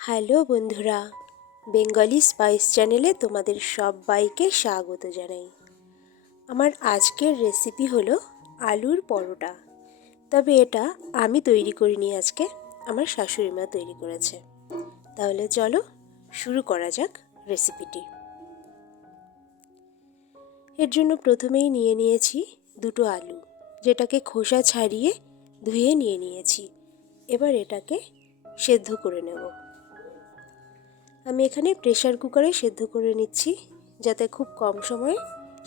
Hello বন্ধুরা, Bengali spice চ্যানেলে তোমাদের সবাইকে স্বাগত জানাই। আমার আজকের রেসিপি হলো আলুর পরোটা। তবে এটা আমি তৈরি করিনি, আজকে আমার শাশুড়ি মা তৈরি করেছে। তাহলে চলো শুরু করা যাক রেসিপিটি। এর জন্য প্রথমেই নিয়ে নিয়েছি দুটো আলু, যেটাকে খোসা ছাড়িয়ে ধুয়ে নিয়ে নিয়েছি। এবার এটাকে সেদ্ধ করে নেব। আমি এখানে প্রেসার কুকারে সেদ্ধ করে নিচ্ছি, যাতে খুব কম সময়ে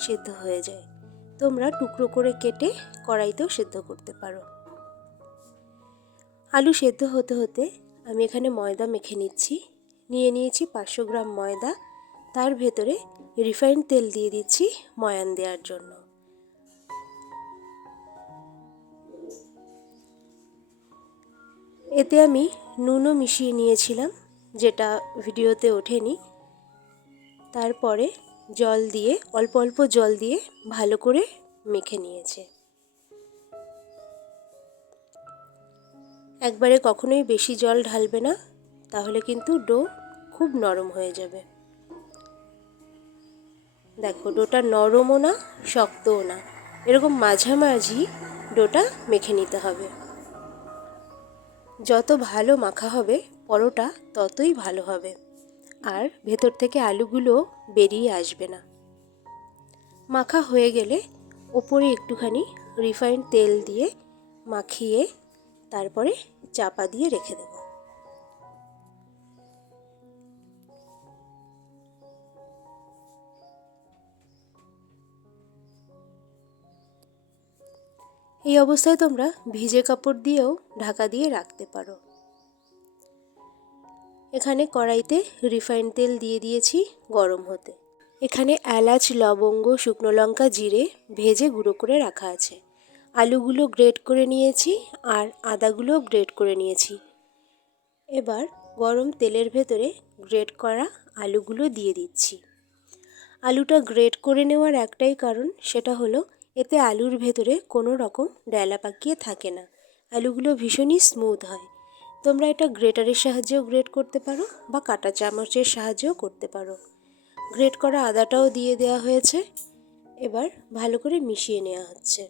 সেদ্ধ হয়ে যায়। তোমরা টুকরো করে কেটে কড়াইতেও সেদ্ধ করতে পারো। আলু সেদ্ধ হতে হতে আমি এখানে ময়দা মেখে নিচ্ছি। নিয়ে নিয়েছি 500 গ্রাম ময়দা। তার ভেতরে রিফাইন্ড তেল দিয়ে দিচ্ছি ময়ান দেওয়ার জন্য। এতে আমি নুনও মিশিয়ে নিয়েছিলাম, যেটা ভিডিওতে ওঠেনি। তারপরে জল দিয়ে, অল্প অল্প জল দিয়ে ভালো করে মেখে নিয়েছে। একবারে কখনোই বেশি জল ঢালবে না, তাহলে কিন্তু ডো খুব নরম হয়ে যাবে। দেখো, ডোটা নরমও না শক্তও না, এরকম মাঝামাঝি ডোটা মেখে নিতে হবে। যত ভালো মাখা হবে পরোটা ততই ভালো হবে, আর ভেতর থেকে আলুগুলো বেরিয়ে আসবে না। মাখা হয়ে গেলে ওপরে একটুখানি রিফাইন্ড তেল দিয়ে মাখিয়ে তারপরে চাপা দিয়ে রেখে দেব। এই অবস্থায় তোমরা ভিজে কাপড় দিয়েও ঢাকা দিয়ে রাখতে পারো। এখানে কড়াইতে রিফাইন্ড তেল দিয়ে দিয়েছি গরম হতে। এখানে এলাচ, লবঙ্গ, শুকনো লঙ্কা, জিরে ভেজে গুঁড়ো করে রাখা আছে। আলুগুলো গ্রেট করে নিয়েছি আর আদাগুলো গ্রেট করে নিয়েছি। এবার গরম তেলের ভেতরে গ্রেট করা আলুগুলো দিয়ে দিচ্ছি। আলুটা গ্রেট করে নেওয়ার একটাই কারণ, সেটা হলো এতে আলুর ভেতরে কোনো রকম ডেলা পাকিয়ে থাকে না। আলুগুলো ভীষণই স্মুথ হয়। তোমরা এটা গ্রেটারের সাহায্যেও গ্রেট করতে পারো বা কাঁটা চামচের সাহায্যেও করতে পারো। গ্রেট করা আদাটাও দিয়ে দেওয়া হয়েছে। এবার ভালো করে মিশিয়ে নেওয়া হচ্ছে।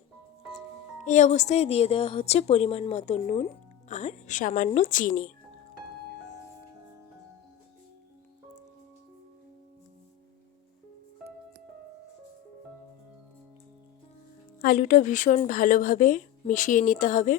এই অবস্থায় দিয়ে দেওয়া হচ্ছে পরিমাণ মতো নুন আর সামান্য চিনি। আলুটা ভীষণ ভালোভাবে মিশিয়ে নিতে হবে।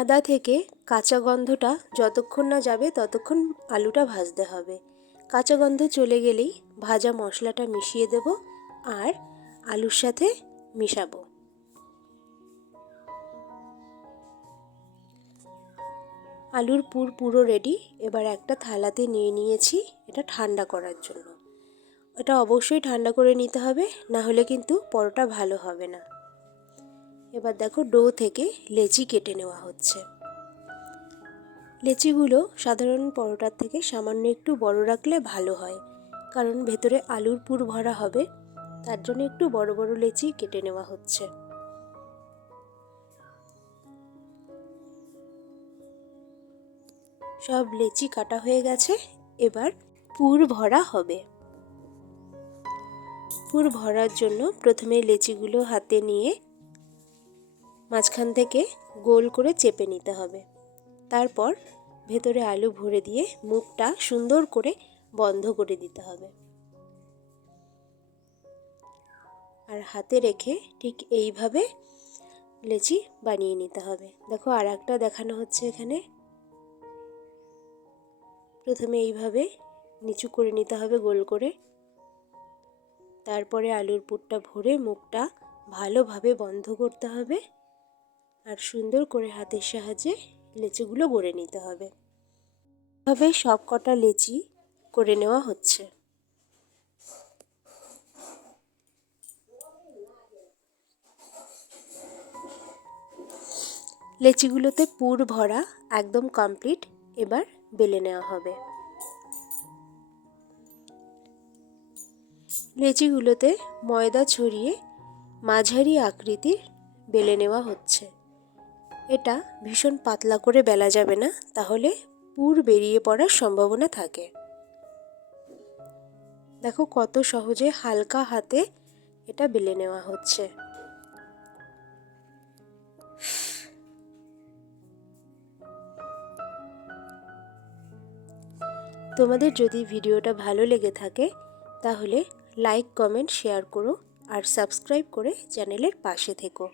আদা থেকে কাঁচা গন্ধটা যতক্ষণ না যাবে ততক্ষণ আলুটা ভাজতে হবে। কাঁচা গন্ধ চলে গেলেই ভাজা মশলাটা মিশিয়ে দেব আর আলুর সাথে মিশাবো। আলুর পুর পুরো রেডি। এবার একটা থালাতে নিয়ে নিয়েছি, এটা ঠান্ডা করার জন্য। এটা অবশ্যই ঠান্ডা করে নিতে হবে, না হলে কিন্তু পরোটা ভালো হবে না। এবার দেখো, ডো থেকে লেচি কেটে নেওয়া হচ্ছে। লেচিগুলো সাধারণ পরোটার থেকে সামান্য একটু বড় রাখলে ভালো হয়, কারণ ভেতরে আলুর পুর ভরা হবে। তার জন্য একটু বড় বড় লেচি কেটে নেওয়া হচ্ছে। সব লেচি কাটা হয়ে গেছে। এবার পুর ভরা হবে। পুর ভরার জন্য প্রথমে লেচিগুলো হাতে নিয়ে মাঝখান থেকে গোল করে চেপে নিতে হবে। তারপর ভেতরে আলু ভরে দিয়ে মুখটা সুন্দর করে বন্ধ করে দিতে হবে। আর হাতে রেখে ঠিক এইভাবে লেচি বানিয়ে নিতে হবে। দেখো, আর একটা দেখানো হচ্ছে এখানে। প্রথমে এইভাবে নিচু করে নিতে হবে গোল করে। তারপরে আলুর পুরটা ভরে মুখটা ভালোভাবে বন্ধ করতে হবে আর সুন্দর করে হাতের সাহায্যে লেচিগুলো গড়ে নিতে হবে। এভাবে সব কটা লেচি করে নেওয়া হচ্ছে। লেচিগুলোতে পুর ভরা একদম কমপ্লিট। এবার বেলে নেওয়া হবে। লেচিগুলোতে ময়দা ছড়িয়ে মাঝারি আকৃতির বেলে নেওয়া হচ্ছে। এটা ভীষণ পাতলা করে বেলা যাবে না, তাহলে পুর বেরিয়ে পড়ার সম্ভাবনা থাকে। দেখো কত সহজে হালকা হাতে এটা বেলে নেওয়া হচ্ছে। তোমাদের যদি ভিডিওটা ভালো লেগে থাকে তাহলে লাইক, কমেন্ট, শেয়ার করো আর সাবস্ক্রাইব করে চ্যানেলের পাশে থেকো।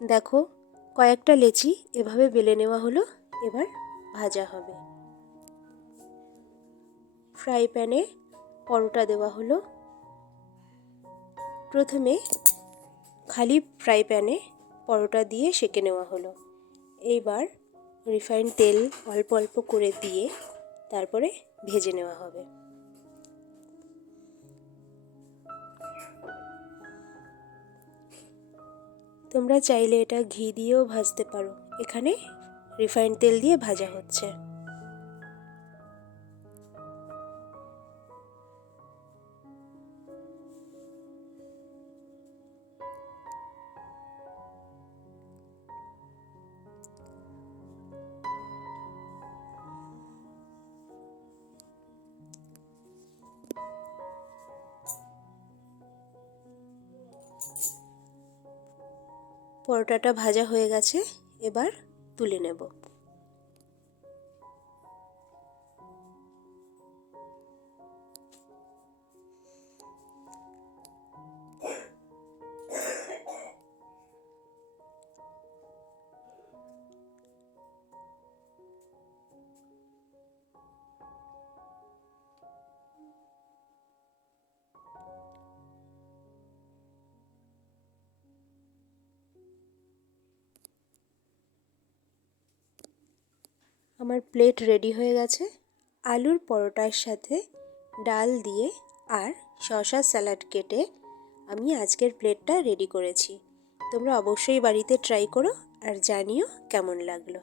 দেখো কয়েকটা লেচি এভাবে বেলে নেওয়া হলো, এবার ভাজা হবে। ফ্রাই প্যানে পরোটা দেওয়া হলো। প্রথমে খালি ফ্রাই প্যানে পরোটা দিয়ে সেঁকে নেওয়া হলো। এইবার রিফাইন্ড তেল অল্প অল্প করে দিয়ে তারপরে ভেজে নেওয়া হবে। তোমরা চাইলে এটা ঘি দিয়েও ভাজতে পারো, এখানে রিফাইন্ড তেল দিয়ে ভাজা হচ্ছে। পরোটাটা ভাজা হয়ে গেছে, এবার তুলে নেব। আমার প্লেট রেডি হয়ে গেছে। আলুর পরোটার সাথে ডাল দিয়ে আর শসা স্যালাড কেটে আমি আজকের প্লেটটা রেডি করেছি। তোমরা অবশ্যই বাড়িতে ট্রাই করো আর জানিও কেমন লাগলো।